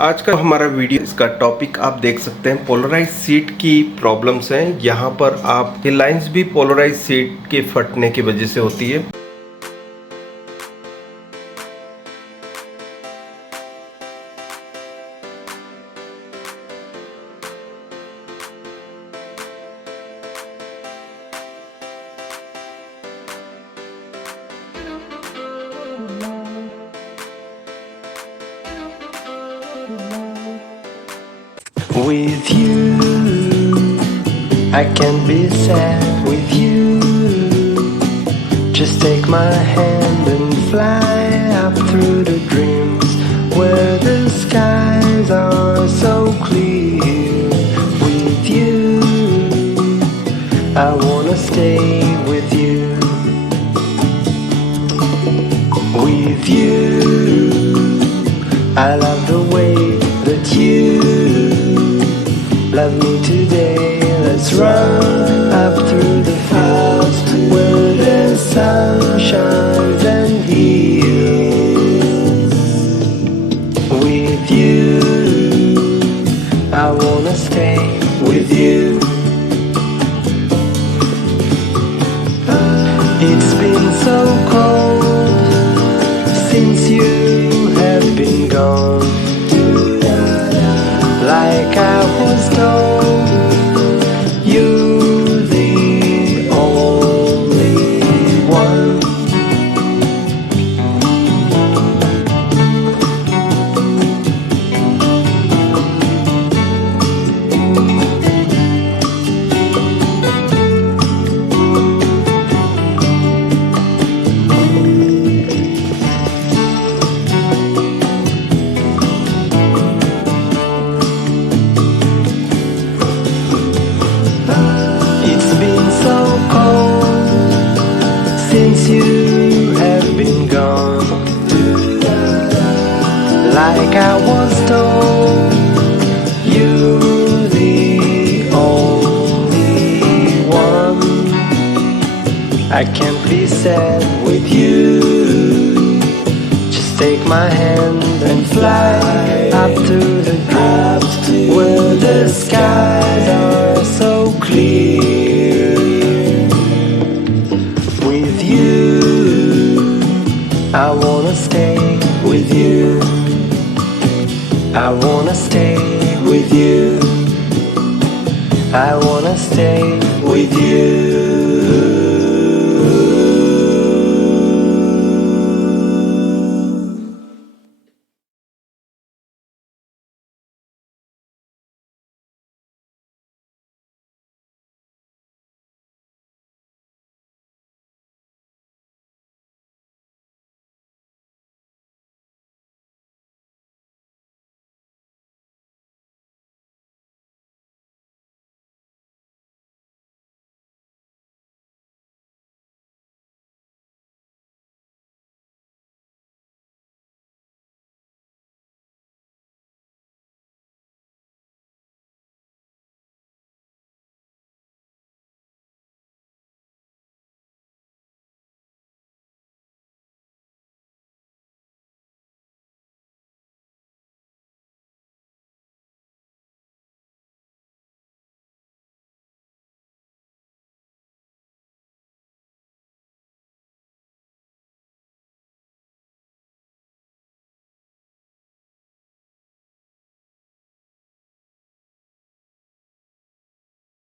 आज का हमारा वीडियो, इसका टॉपिक आप देख सकते हैं, पोलराइज सीट की प्रॉब्लम्स हैं। यहाँ पर आपके लाइंस भी पोलराइज सीट के फटने की वजह से होती है। With you, I can be sad with you. Just take my hand and fly up through the dreams where the skies are so clear. With you, I wanna stay with you. With you, I love the way that you love me today. Let's run up through the fields where the sun shines and heals. With you, I wanna stay with you. It's been so cold since you have been gone. Like I was told, you're the only one. Since you have been gone, like I was told, you're the only one. I can't be sad with you. Just take my hand and fly up to the clouds where the skies are so clear. With you, I wanna stay with you. I wanna stay with you. I wanna stay with you.